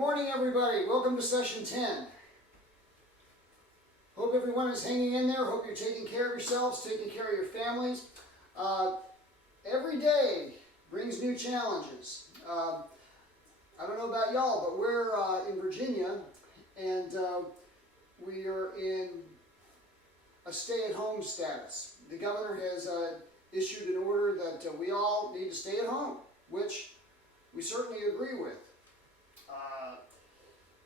morning, everybody. Welcome to session 10. Hope everyone is hanging in there. Hope you're taking care of yourselves, taking care of your families. Every day brings new challenges. I don't know about y'all, but we're in Virginia, and we are in a stay-at-home status. The governor has issued an order that we all need to stay at home, which we certainly agree with.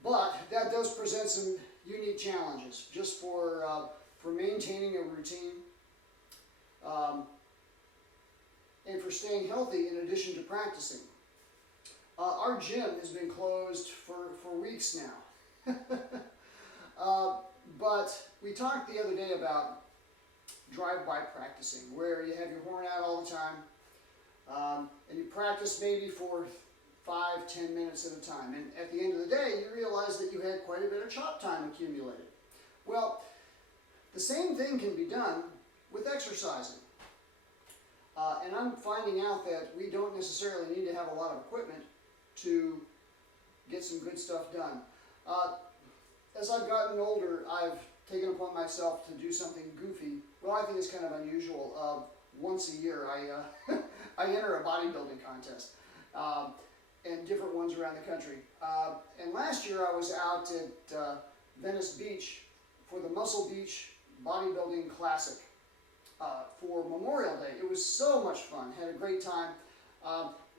But that does present some unique challenges just for maintaining a routine and for staying healthy in addition to practicing. Our gym has been closed for weeks now. But we talked the other day about drive-by practicing, where you have your horn out all the time, and you practice maybe for 5-10 minutes at a time. And at the end of the day, you realize that you had quite a bit of chop time accumulated. Well, the same thing can be done with exercising. And I'm finding out that we don't necessarily need to have a lot of equipment to get some good stuff done. As I've gotten older, I've taken upon myself to do something goofy. Well, I think it's kind of unusual. Once a year, I enter a bodybuilding contest. And different ones around the country. And last year I was out at Venice Beach for the Muscle Beach Bodybuilding Classic for Memorial Day. It was so much fun, had a great time.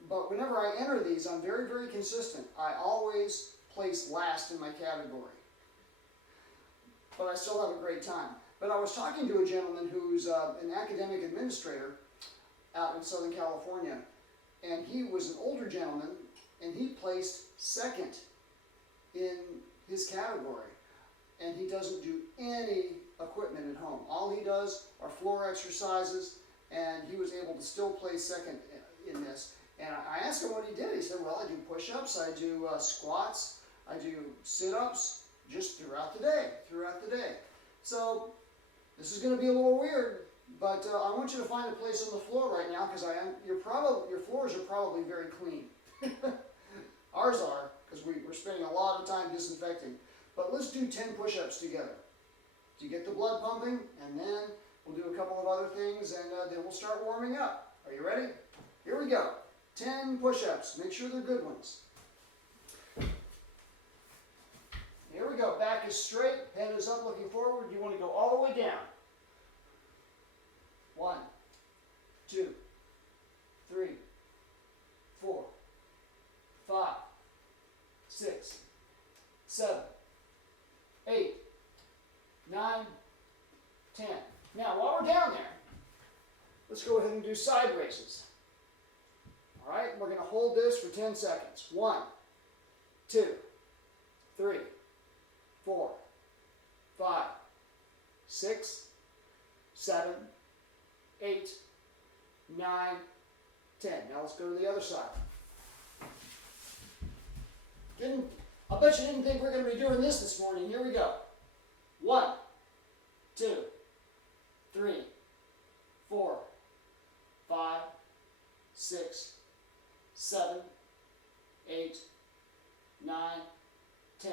But whenever I enter these, I'm very, very consistent. I always place last in my category. But I still have a great time. But I was talking to a gentleman who's an academic administrator out in Southern California. And he was an older gentleman, and he placed second in his category. And he doesn't do any equipment at home. All he does are floor exercises, and he was able to still place second in this. And I asked him what he did. He said, well, I do push-ups, I do squats, I do sit-ups, just throughout the day. So this is going to be a little weird. But I want you to find a place on the floor right now, because your floors are probably very clean. Ours are, because we're spending a lot of time disinfecting. But let's do 10 push-ups together to get the blood pumping, and then we'll do a couple of other things, and then we'll start warming up. Are you ready? Here we go. 10 push-ups. Make sure they're good ones. Here we go. Back is straight, head is up, looking forward. You want to go all the way down. 1, 2, 3, 4, 5, 6, 7, 8, 9, 10. Now, while we're down there, let's go ahead and do side raises. All right, we're going to hold this for 10 seconds. 1, 2, 3, 4, 5, 6, 7, 8, 9, 10. Now let's go to the other side. I bet you didn't think we're going to be doing this morning. Here we go. 1, 2, 3, 4, 5, 6, 7, 8, 9, 10.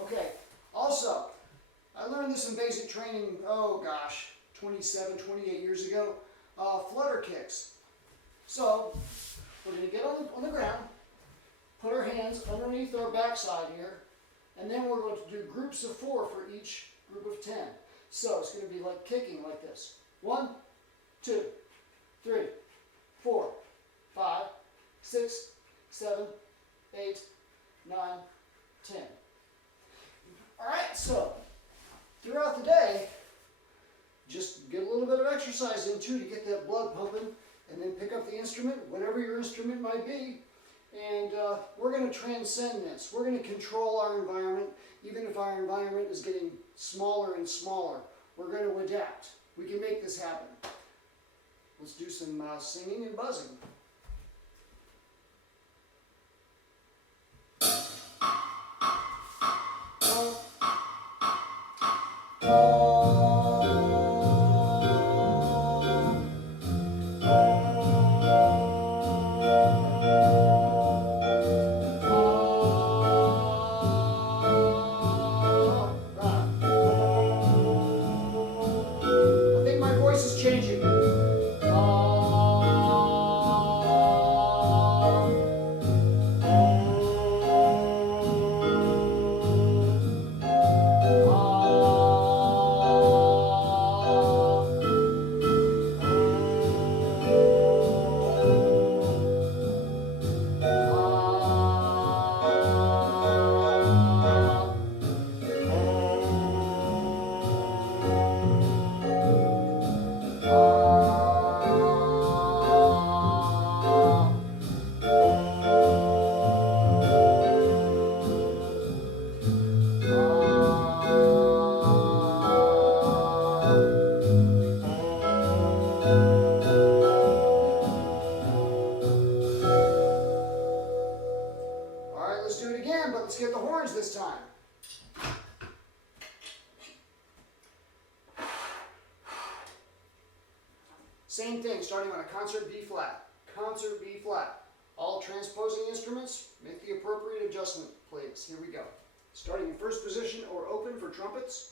Okay, also, I learned this in basic training, 27, 28 years ago, flutter kicks. So, we're going to get on the ground, put our hands underneath our backside here, and then we're going to do groups of 4 for each group of 10. So, it's going to be like kicking like this. 1, 2, 3, 4, 5, 6, 7, 8, 9, 10. All right, so, throughout the day, just get a little bit of exercise in too to get that blood pumping, and then pick up the instrument, whatever your instrument might be, and we're going to transcend this. We're going to control our environment, even if our environment is getting smaller and smaller. We're going to adapt. We can make this happen. Let's do some singing and buzzing. again, but let's get the horns this time. Same thing, starting on a concert B flat. Concert B flat. All transposing instruments, make the appropriate adjustment, please. Here we go. Starting in first position or open for trumpets.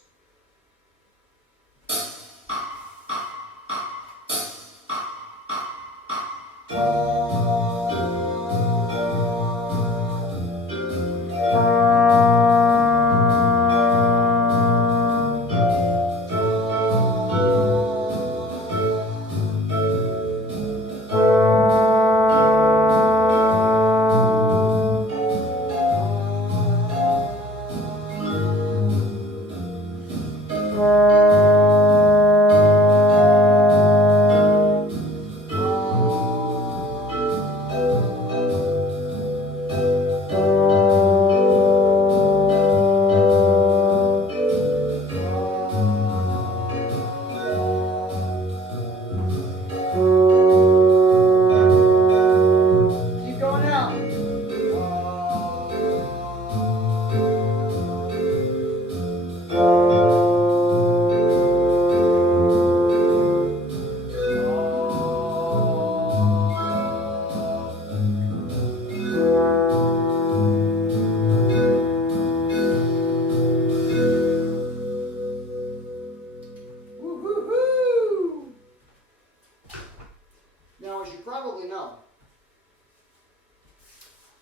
Now, as you probably know,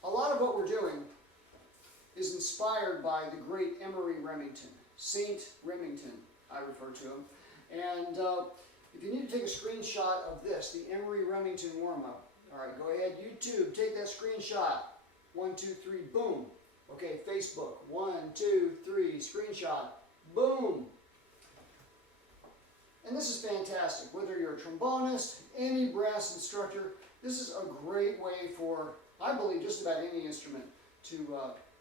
a lot of what we're doing is inspired by the great EMORY Remington, Saint Remington, I refer to him. And if you need to take a screenshot of this, the EMORY Remington warm-up, all right, go ahead, YouTube, take that screenshot. 1, 2, 3, boom. Okay, Facebook, 1, 2, 3, screenshot, boom. And this is fantastic, whether you're a trombonist, any brass instructor, this is a great way for, I believe, just about any instrument to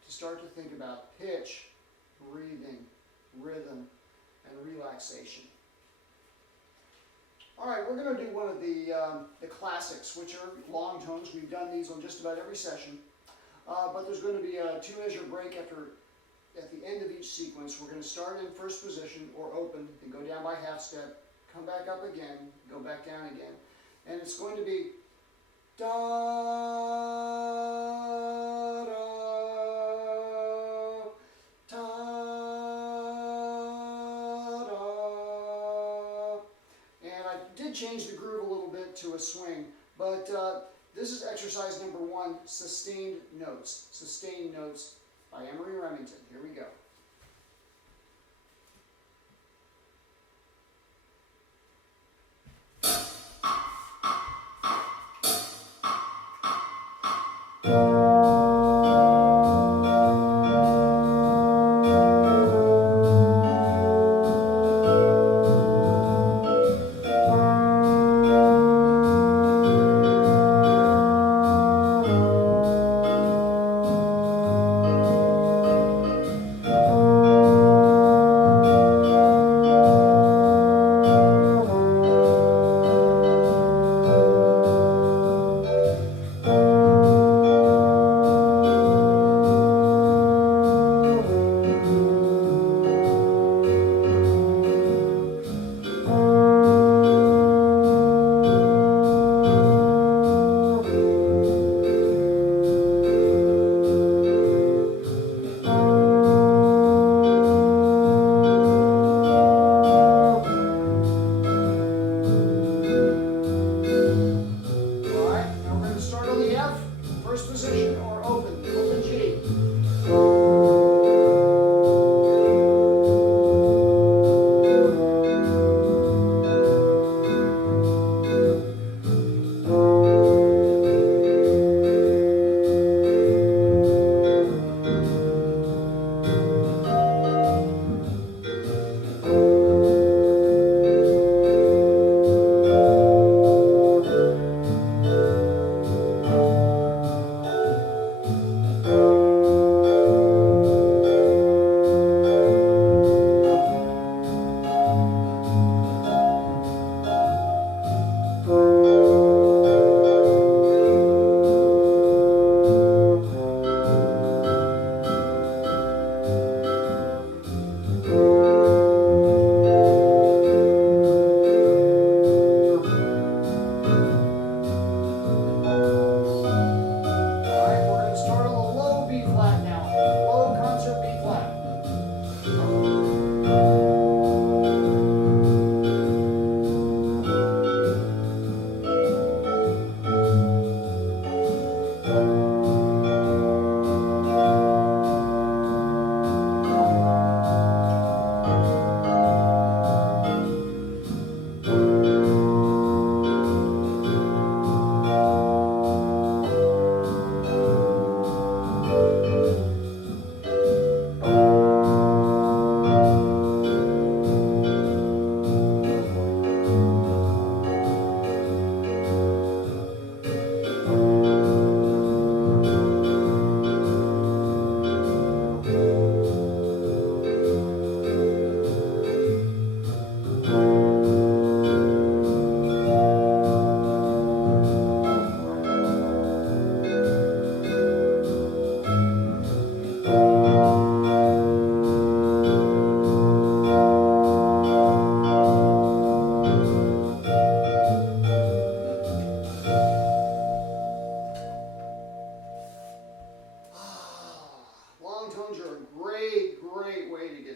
start to think about pitch, breathing, rhythm, and relaxation. All right, we're going to do one of the classics, which are long tones. We've done these on just about every session, but there's going to be a 2-measure break at the end of each sequence. We're going to start in first position or open, and go down by half step, come back up again, go back down again, and it's going to be da da ta da. And I did change the groove a little bit to a swing, but this is exercise number 1, sustained notes. Sustained notes by EMORY Remington. Here we go.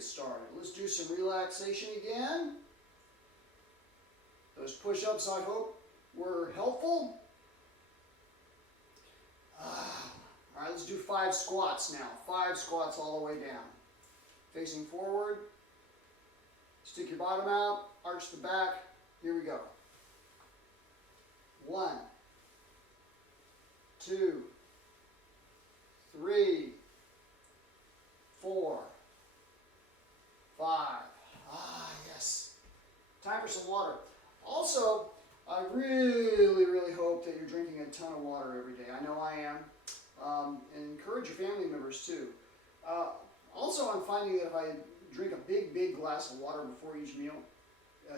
get started. Let's do some relaxation again. Those push-ups, I hope, were helpful. All right, let's do 5 squats now. 5 squats all the way down. Facing forward. Stick your bottom out. Arch the back. Here we go. 1, 2, 3, 4, 5. Yes. Time for some water. Also, I really hope that you're drinking a ton of water every day. I know I am. And encourage your family members too. Also, I'm finding that if I drink a big glass of water before each meal,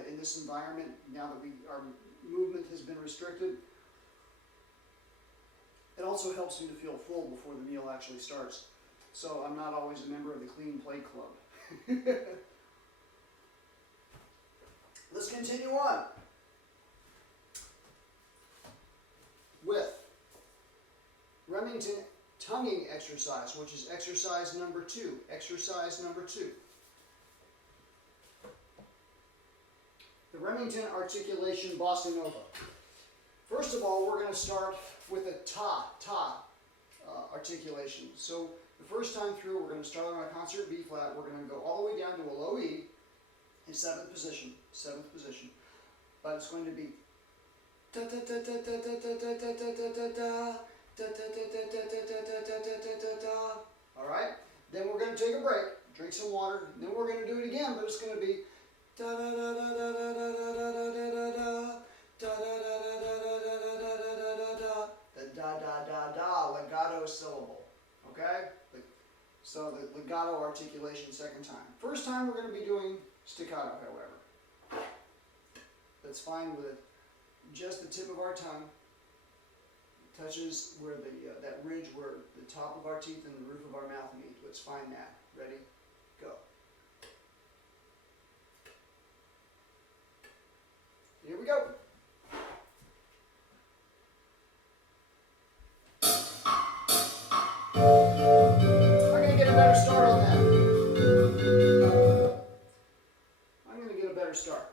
in this environment, now that our movement has been restricted, it also helps me to feel full before the meal actually starts. So I'm not always a member of the Clean Plate Club. Let's continue on with Remington tonguing exercise, which is exercise number 2. Exercise number 2. The Remington articulation bossa nova. First of all, we're going to start with a ta articulation. So the first time through, we're going to start on a concert B flat. We're going to go all the way down to a low E in 7th position. 7th position. But it's going to be da da da da da da da da da da da da. All right. Then we're going to take a break, drink some water, and then we're going to do it again. But it's going to be da da da da da da da da da da da da da. The da da da da legato syllable. Okay. So the legato articulation second time. First time we're going to be doing staccato, however. That's fine with it. Just the tip of our tongue touches where that ridge where the top of our teeth and the roof of our mouth meet. Let's find that. Ready? Go. Here we go. I'm going to get a better start on that. I'm going to get a better start.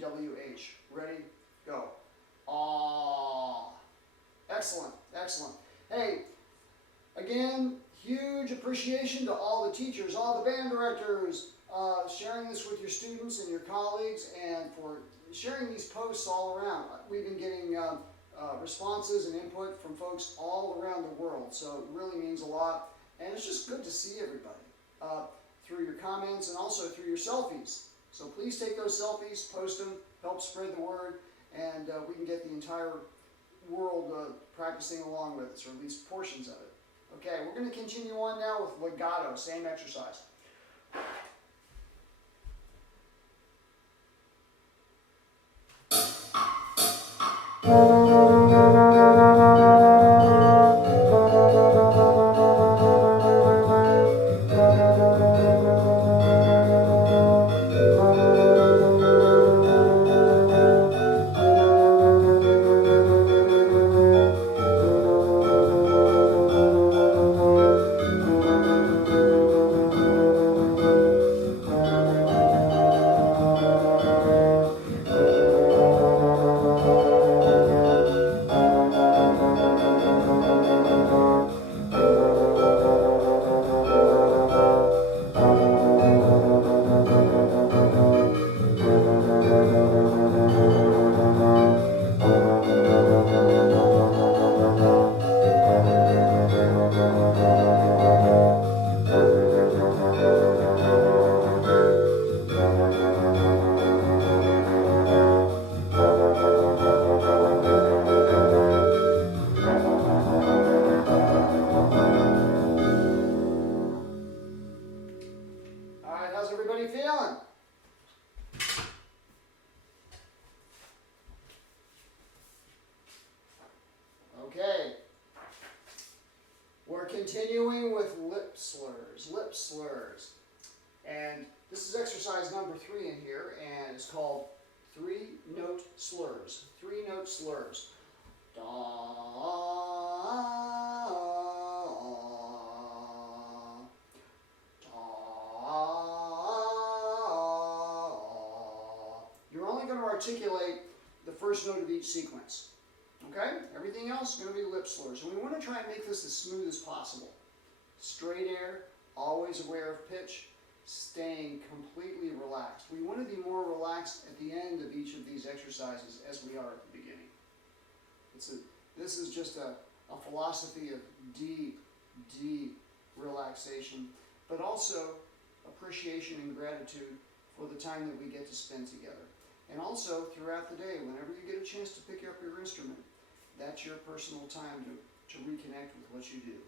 A-W-H. Ready? Go. Aww. Excellent, excellent. Hey, again, huge appreciation to all the teachers, all the band directors, sharing this with your students and your colleagues, and for sharing these posts all around. We've been getting responses and input from folks all around the world, so it really means a lot. And it's just good to see everybody through your comments and also through your selfies. So please take those selfies, post them, help spread the word, and we can get the entire world practicing along with us, or at least portions of it. Okay, we're going to continue on now with legato, same exercise. continuing with lip slurs, lip slurs. And this is exercise number 3 in here, and it's called 3-note slurs. 3-note slurs. Da, da. You're only going to articulate the first note of each sequence. Okay? Everything else is going to be lip slurs. And we want to try and make this as smooth as possible. Straight air, always aware of pitch, staying completely relaxed. We want to be more relaxed at the end of each of these exercises as we are at the beginning. This is just a philosophy of deep, deep relaxation, but also appreciation and gratitude for the time that we get to spend together. And also, throughout the day, whenever you get a chance to pick up your instrument, that's your personal time to reconnect with what you do.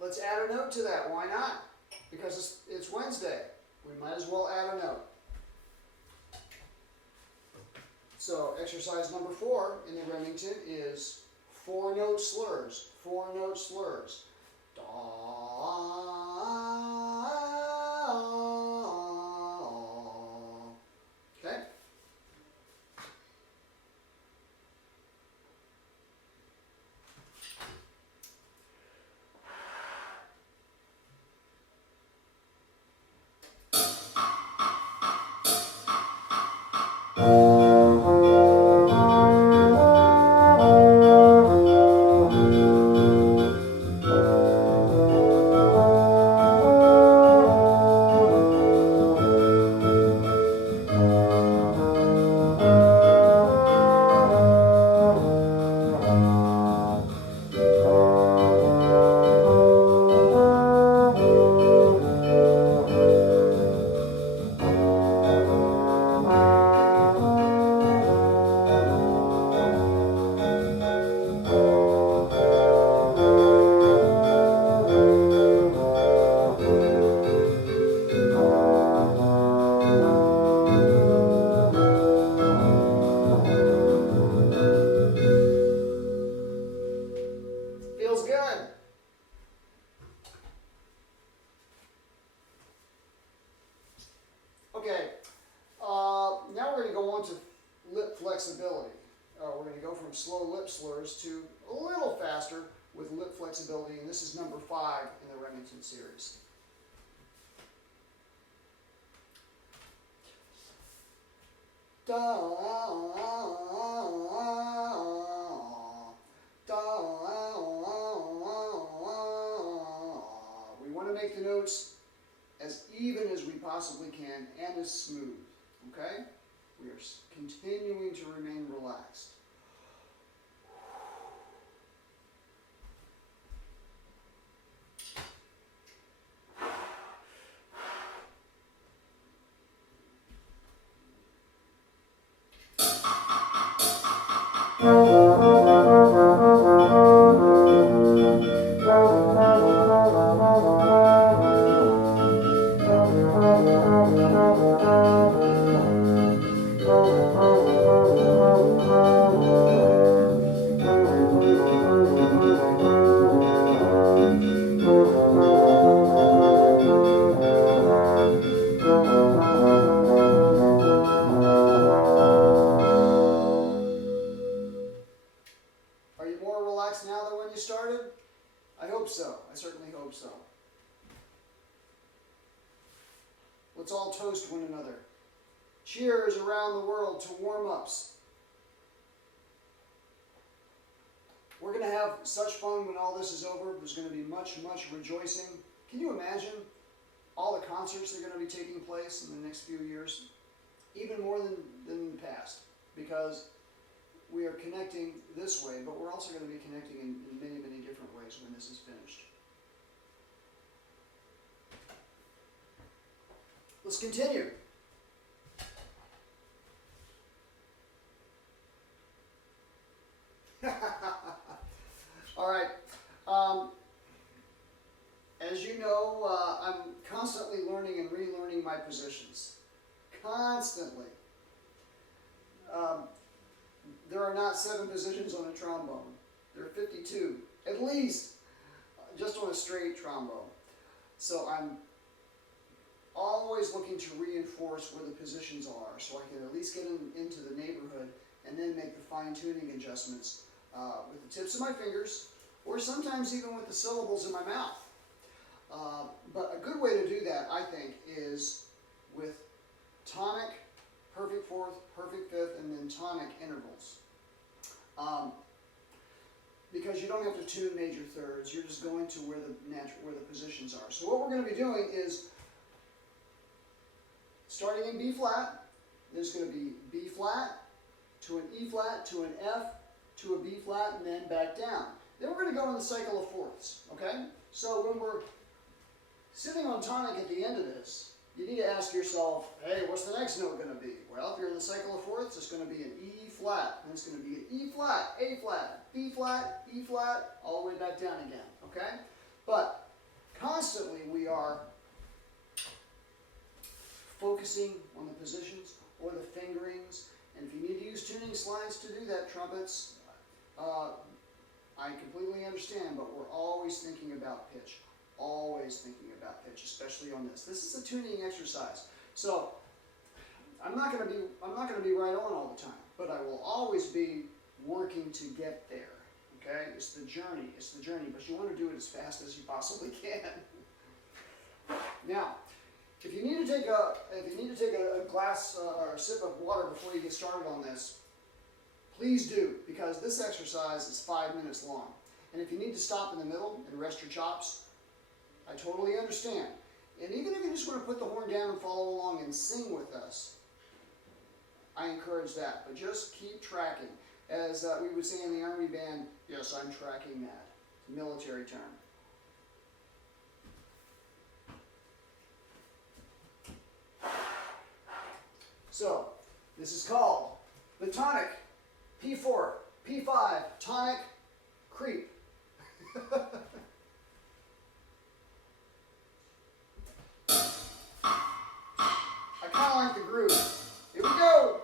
Let's add a note to that. Why not? Because it's Wednesday. We might as well add a note. So exercise number 4 in the Remington is 4-note slurs. 4-note slurs. Da. Okay? Feels good. Okay, now we're going to go on to lip flexibility. We're going to go from slow lip slurs to a little faster with lip flexibility, and this is number 5 in the Remington series. Da, we want to make the notes as even as we possibly can and as smooth, okay? We are continuing to remain relaxed. Let's all toast one another. Cheers around the world to warm-ups. We're going to have such fun when all this is over. There's going to be much, much rejoicing. Can you imagine all the concerts that are going to be taking place in the next few years? Even more than in the past, because we are connecting this way, but we're also going to be connecting in many, many different ways when this is finished. Let's continue. All right. As you know, I'm constantly learning and relearning my positions. Constantly. There are not 7 positions on a trombone. There are 52, at least, just on a straight trombone. So I'm always looking to reinforce where the positions are, so I can at least get into the neighborhood and then make the fine-tuning adjustments with the tips of my fingers, or sometimes even with the syllables in my mouth. But a good way to do that, I think, is with tonic, perfect fourth, perfect fifth, and then tonic intervals. Because you don't have to tune major thirds, you're just going to where the positions are. So what we're going to be doing is, starting in B flat, there's going to be B flat, to an E flat, to an F, to a B flat, and then back down. Then we're going to go in the cycle of fourths, okay? So when we're sitting on tonic at the end of this, you need to ask yourself, hey, what's the next note going to be? Well, if you're in the cycle of fourths, it's going to be an E flat, and it's going to be an E flat, A flat, B flat, E flat, all the way back down again, okay? But constantly we are focusing on the positions or the fingerings, and if you need to use tuning slides to do that, trumpets, I completely understand, but we're always thinking about pitch. Always thinking about pitch, especially on this. This is a tuning exercise. So I'm not going to be right on all the time, but I will always be working to get there. Okay? It's the journey. It's the journey, but you want to do it as fast as you possibly can. Now, if you need to take a glass or a sip of water before you get started on this, please do, because this exercise is 5 minutes long. And if you need to stop in the middle and rest your chops, I totally understand. And even if you just want to put the horn down and follow along and sing with us, I encourage that. But just keep tracking. As we would say in the Army band, yes, I'm tracking that. It's a military term. So, this is called the tonic, P4, P5, tonic, creep. I kind of like the groove. Here we go.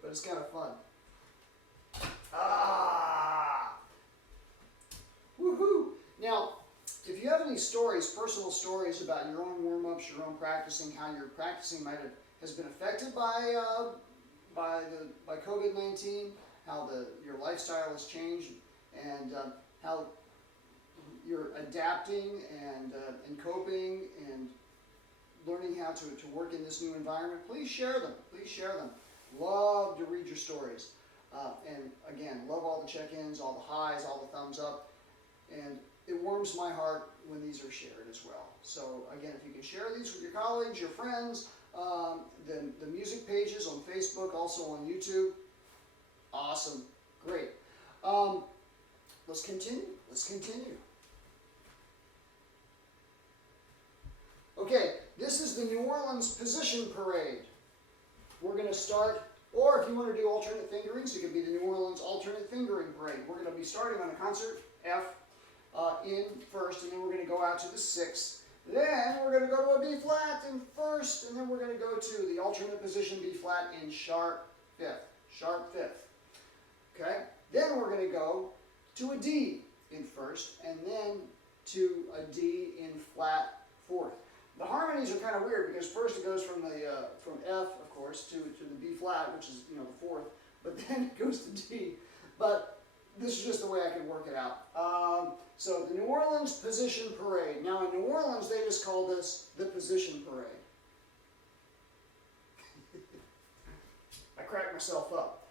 but it's kind of fun. Ah! Woohoo! Now, if you have any stories, personal stories about your own warm-ups, your own practicing, how your practicing has been affected by COVID-19, how your lifestyle has changed, and how you're adapting and coping and learning how to work in this new environment, please share them. Please share them. Love to read your stories. And again, love all the check-ins, all the highs, all the thumbs up. And it warms my heart when these are shared as well. So again, if you can share these with your colleagues, your friends, the music pages on Facebook, also on YouTube, awesome. Great. Let's continue. Let's continue. Okay, this is the New Orleans Position Parade. We're going to start, or if you want to do alternate fingerings, it could be the New Orleans Alternate Fingering Parade. We're going to be starting on a concert F in first, and then we're going to go out to the sixth. Then we're going to go to a B flat in first, and then we're going to go to the alternate position B flat in sharp fifth. Sharp fifth. Okay? Then we're going to go to a D in first, and then to a D in flat fourth. The harmonies are kind of weird because first it goes from F, of course, to the B flat, which is the fourth, but then it goes to D. But this is just the way I could work it out. So the New Orleans Position Parade. Now in New Orleans they just call this the Position Parade. I cracked myself up.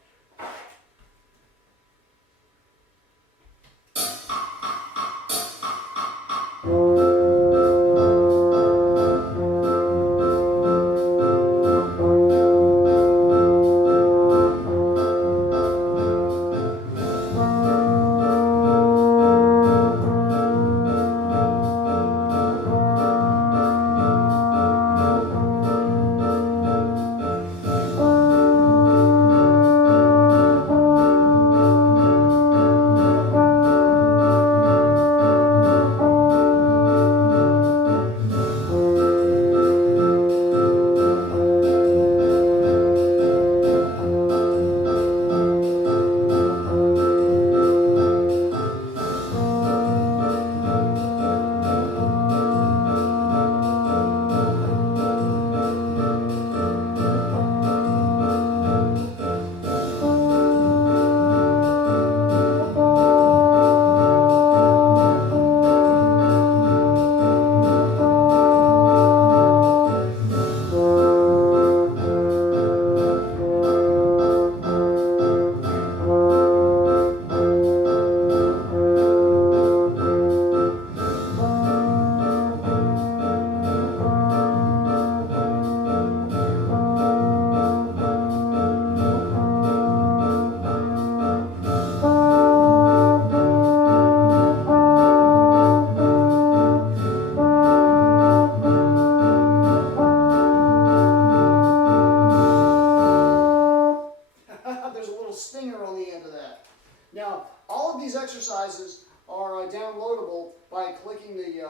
Now, all of these exercises are downloadable by clicking the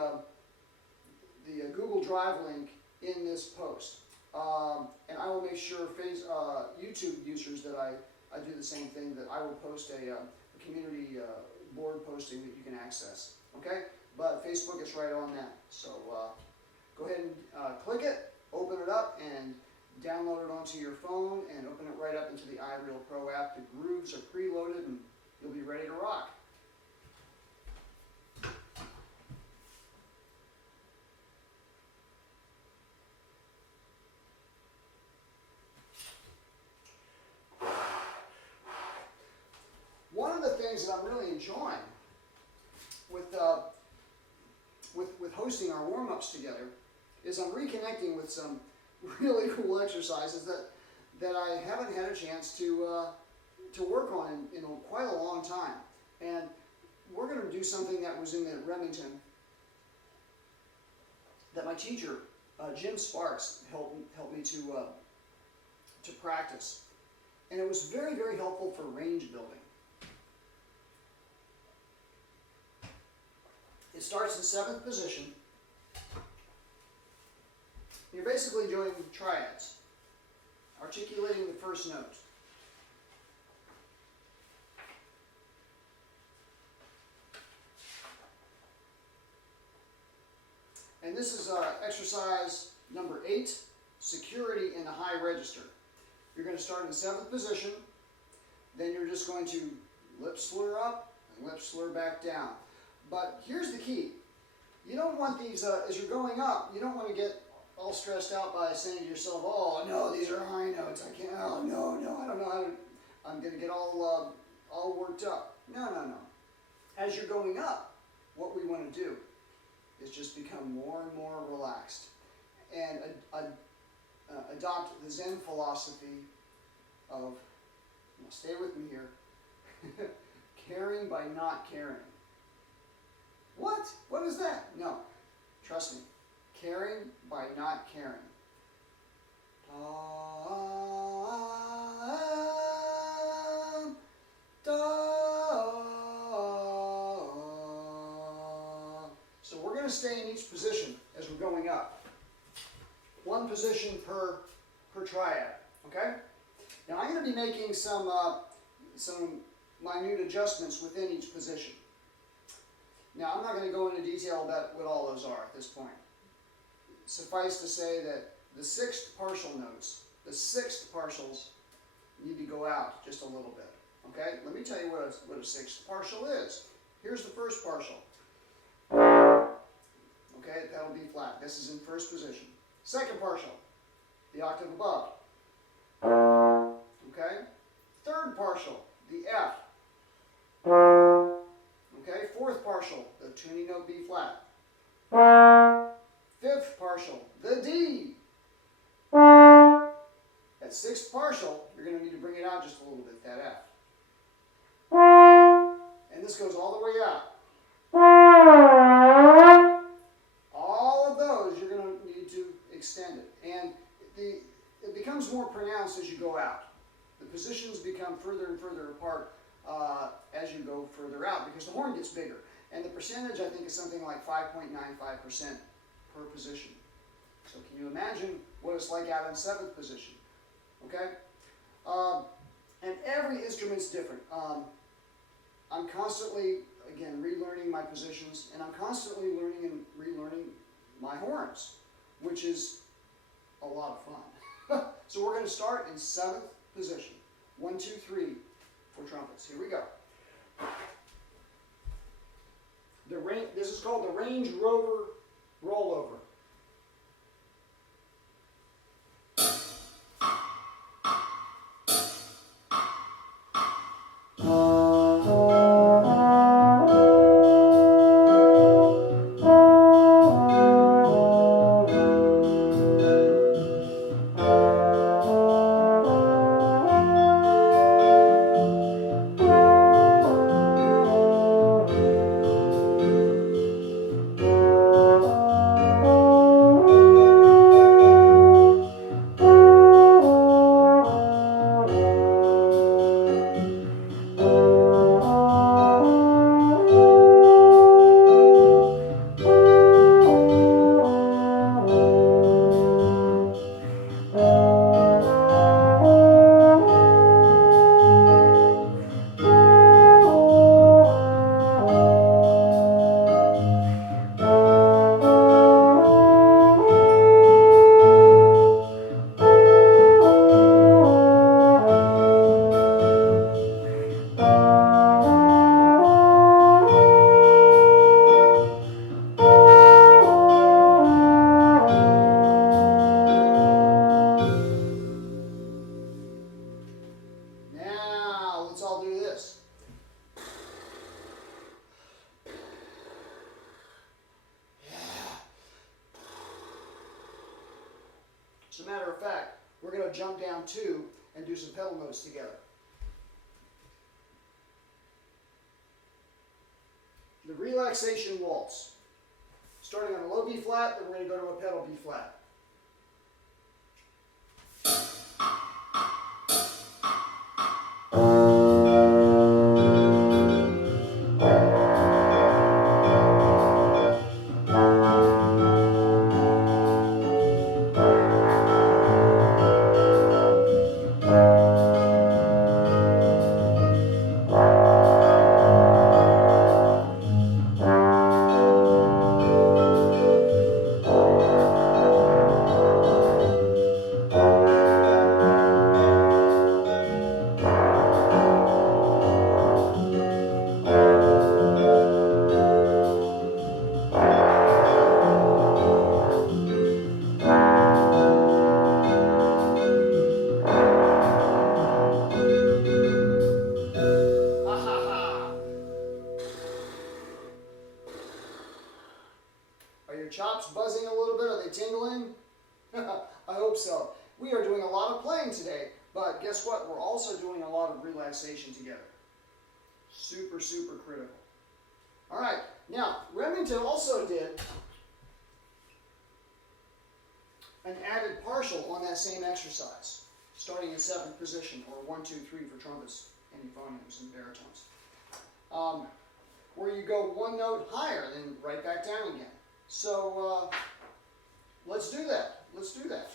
Google Drive link in this post. And I will make sure YouTube users that I do the same thing, that I will post a community board posting that you can access. Okay? But Facebook is right on that. So go ahead and click it, open it up, and download it onto your phone, and open it right up into the iReal Pro app. The grooves are preloaded, and you'll be ready to rock. One of the things that I'm really enjoying with hosting our warm-ups together is I'm reconnecting with some really cool exercises that I haven't had a chance to work on in quite a long time. And we're going to do something that was in the Remington that my teacher, Jim Sparks, helped me to practice. And it was very, very helpful for range building. It starts in 7th position. You're basically doing triads, articulating the first note. And this is exercise number 8, security in the high register. You're going to start in the 7th position. Then you're just going to lip slur up and lip slur back down. But here's the key. You don't want these, as you're going up, you don't want to get all stressed out by saying to yourself, oh no, these are high notes, I can't, oh no, I don't know how to, I'm going to get all worked up. No. As you're going up, what we want to do is just become more and more relaxed and adopt the Zen philosophy of, now stay with me here, caring by not caring. What? What is that? No, trust me, caring by not caring. So we're going to stay in each position as we're going up. One position per triad, okay? Now I'm going to be making some minute adjustments within each position. Now I'm not going to go into detail about what all those are at this point. Suffice to say that the 6th partial notes, the 6th partials need to go out just a little bit. Okay? Let me tell you what a 6th partial is. Here's the first partial. Okay, that'll be flat. This is in first position. Second partial, the octave above. Okay? Third partial, the F. Okay, 4th partial, the tuning note B flat. 5th partial, the D. At 6th partial, you're going to need to bring it out just a little bit, that F. And this goes all the way out. All of those, you're going to need to extend it. And it becomes more pronounced as you go out. The positions become further and further apart as you go further out because the horn gets bigger. And the percentage, I think, is something like 5.95% per position. So can you imagine what it's like out in 7th position? Okay? And every instrument's different. I'm constantly, again, relearning my positions, and I'm constantly learning and relearning my horns, which is a lot of fun. So we're going to start in 7th position. 1, 2, 3 for trumpets. Here we go. This is called the Range Rover rollover. As a matter of fact, we're going to jump down 2 and do some pedal notes together. The relaxation waltz. Starting on a low B flat, then we're going to go to a pedal B flat. you tingling? I hope so. We are doing a lot of playing today, but guess what? We're also doing a lot of relaxation together. Super, super critical. All right, now Remington also did an added partial on that same exercise, starting in 7th position, or 1, 2, 3 for trumpets and euphoniums and baritones, where you go one note higher, then right back down again. So let's do that. Let's do that.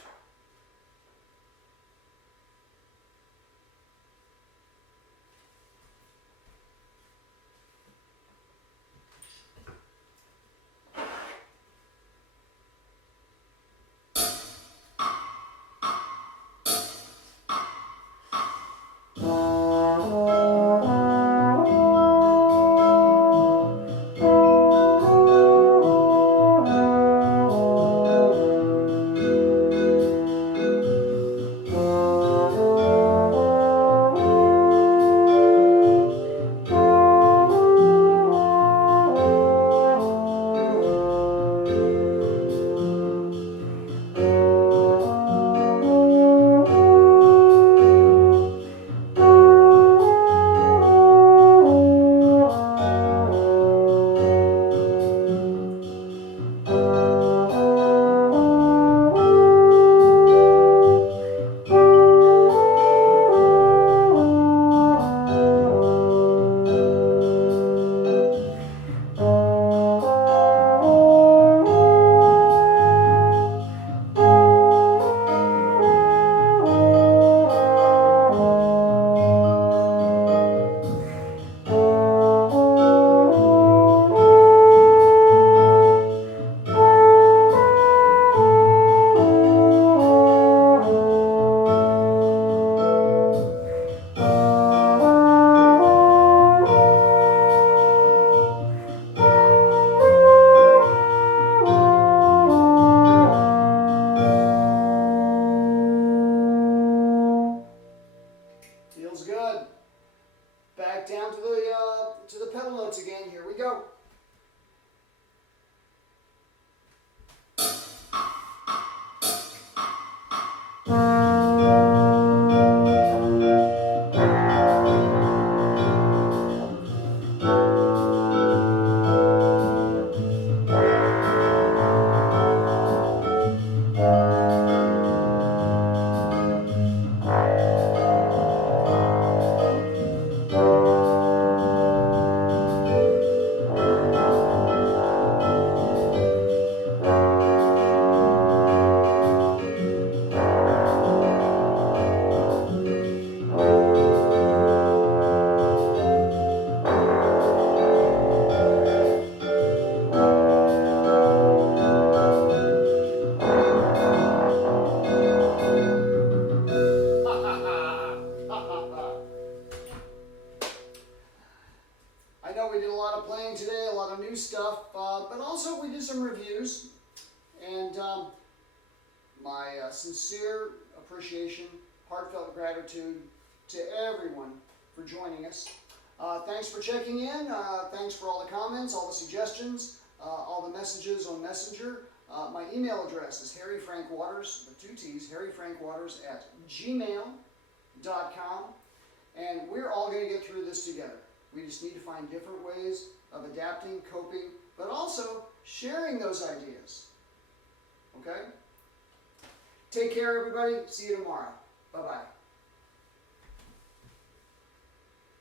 Feels good. Back down to the pedal notes again. Here we go. I know we did a lot of playing today, a lot of new stuff, but also we did some reviews, and my sincere appreciation, heartfelt gratitude to everyone for joining us. Thanks for checking in. Thanks for all the comments, all the suggestions, all the messages on Messenger. My email address is harryfrankwaters, the 2 T's, harryfrankwaters@gmail.com, and we're all going to get through this together. We just need to find different ways of adapting, coping, but also sharing those ideas. Okay? Take care, everybody. See you tomorrow. Bye-bye.